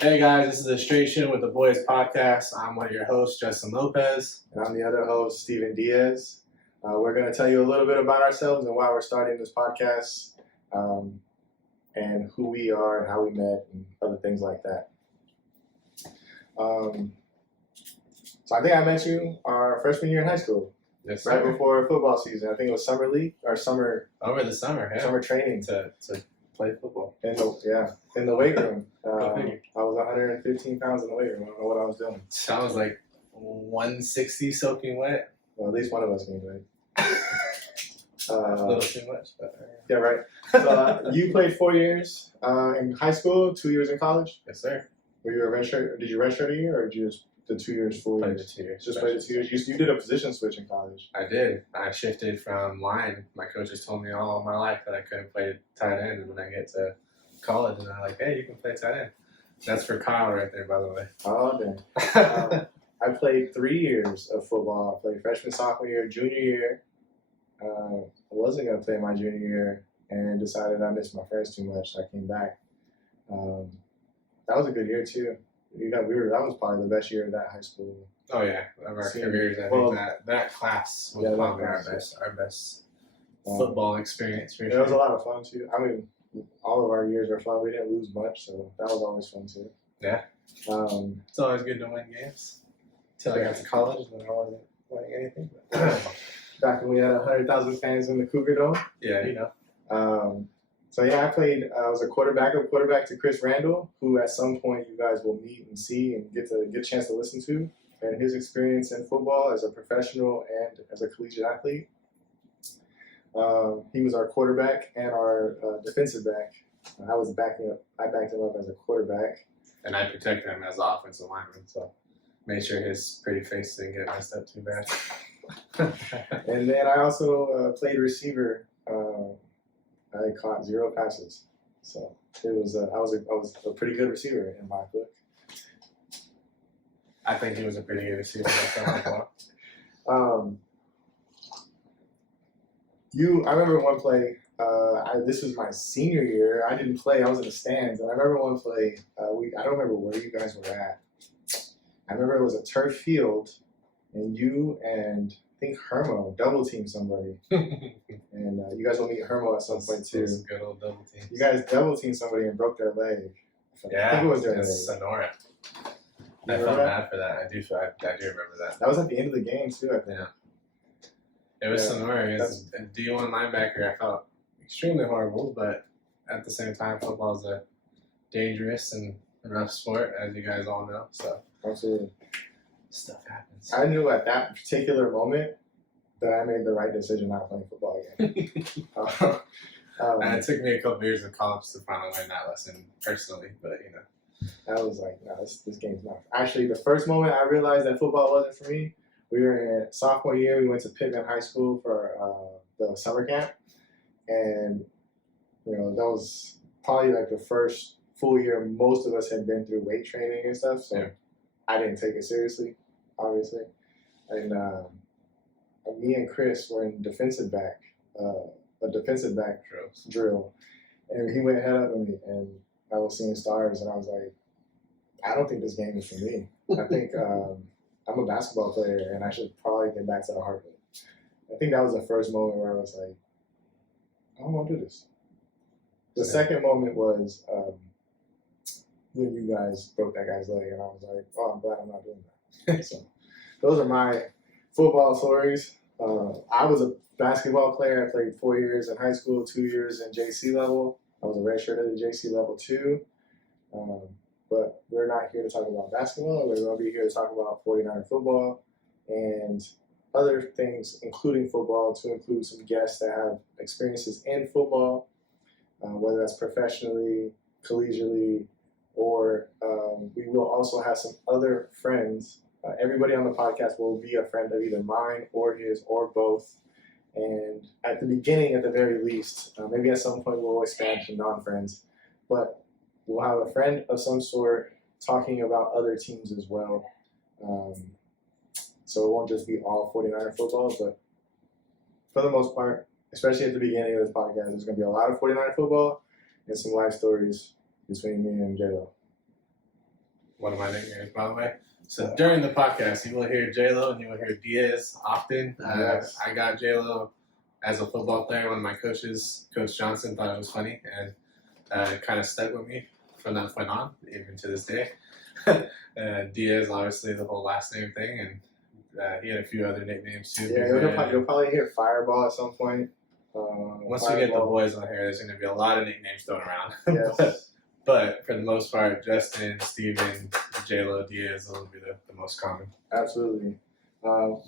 Hey guys, this is a Shootin with the Boyz podcast. I'm one of your hosts, Justin Lopez. And I'm the other host, Steven Diaz. We're going to tell you a little bit about ourselves and why we're starting this podcast, and who we are and how we met and other things like that. So I think I met you our freshman year in high school, Yes, right sir. before football season. I think it was summer league or summer Over the summer, yeah. summer training To play football. in the weight room. Go figure. I was 115 pounds in the weight room. I don't know what I was doing. I was like 160 soaking wet. Well, at least one of us can do A little too much, but Yeah, right. So you played 4 years in high school, 2 years in college. yes, sir. Were you a redshirt? Did you redshirt a year, or did you just the 2 years, 4 Played the years? 2 years. Just played the 2 years. You did a position switch in college. I did. I shifted from line. My coaches told me all my life that I couldn't play tight end, and when I get to college, and they're like, "Hey, you can play tight end." That's for Kyle right there, by the way. Oh, dang. I played 3 years of football. I played freshman, sophomore year, junior year. I wasn't going to play my junior year and decided I missed my friends too much, so I came back. That was a good year, too. That was probably the best year of that high school. Oh yeah, of our Senior. careers, I Well, think that class was yeah, that probably class, our best Um, football experience for It sure. was a lot of fun, too. I mean, all of our years were fun. We didn't lose much, so that was always fun, too. Yeah. It's always good to win games. Until I got to college, then I wasn't winning anything. But Back when we had 100,000 fans in the Cougar Dome. yeah, you know. So yeah, I was a quarterback to Chris Randall, who at some point you guys will meet and see and get a chance to listen to, and his experience in football as a professional and as a collegiate athlete. He was our quarterback and our defensive back. I backed him up as a quarterback. And I protected him as an offensive lineman, so made sure his pretty face didn't get messed up too bad. And then I also played receiver. I caught 0 passes, so it was I was a pretty good receiver in my book. I think he was a pretty good receiver. I remember one play. This was my senior year. I didn't play. I was in the stands, and I remember one play. I don't remember where you guys were at. I remember it was a turf field, and you and I think Hermo double teamed somebody, and you guys will meet Hermo at some point too. Those good old double teams. You guys double teamed somebody and broke their leg. Yeah, I think it was their leg. Sonora. I remember felt that? bad for that. I do remember that. That was at the end of the game too, I think. Yeah. It was Yeah, Sonora. As a D1 linebacker, I felt extremely horrible, but at the same time, football is a dangerous and rough sport, as you guys all know. So Absolutely. stuff happens. I knew at that particular moment that I made the right decision not playing football again. And it took me a couple years of college to finally learn that lesson personally, but you know. I was like, no, this game's not. Actually, the first moment I realized that football wasn't for me, we were in sophomore year. We went to Pittman High School for the summer camp, and that was probably like the first full year most of us had been through weight training and stuff. So Yeah. I didn't take it seriously, obviously, and me and Chris were in defensive back drill, and he went head up with me, and I was seeing stars, and I was like, I don't think this game is for me. I think I'm a basketball player, and I should probably get back to the hardwood. I think that was the first moment where I was like, I don't want to do this. The second moment was when you guys broke that guy's leg, and I was like, oh, I'm glad I'm not doing that. So those are my football stories. I was a basketball player. I played 4 years in high school, 2 years in JC level. I was a redshirt at the JC level too. But we're not here to talk about basketball. We're going to be here to talk about 49er football and other things, including football, to include some guests that have experiences in football, whether that's professionally, collegiately, or we will also have some other friends. Everybody on the podcast will be a friend of either mine or his or both. And at the beginning, at the very least, maybe at some point we'll expand to non-friends, but we'll have a friend of some sort talking about other teams as well. So it won't just be all 49er football, but for the most part, especially at the beginning of this podcast, there's going to be a lot of 49er football and some life stories between me and J-Lo. one of my nicknames, by the way. So during the podcast, you will hear J-Lo and you will hear Diaz often. Yes. I got J-Lo as a football player. One of my coaches, Coach Johnson, thought it was funny, and it kind of stuck with me from that point on, even to this day. Diaz, obviously, the whole last name thing, and he had a few other nicknames too. Yeah, you'll probably hear Fireball at some point. Once we get the boys on here, there's going to be a lot of nicknames thrown around. Yes. but for the most part, Justin, Steven, J-Lo, Diaz, those will be the most common. Absolutely.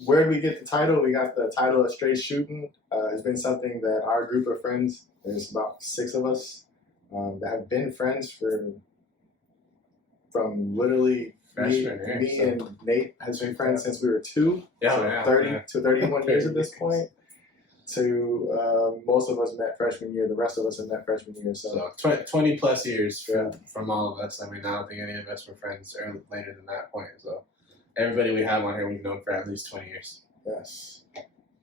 Where did we get the title? We got the title of Straight Shootin. It's been something that our group of friends, there's about 6 of us, that have been friends from literally me and Nate has been friends since we were 2. Yeah, 30 to 31 years at this point. To most of us met freshman year. The rest of us have met freshman year. So 20 plus years from all of us. I mean, I don't think any of us were friends later than that point. So everybody we have on here, we've known for at least 20 years. Yes.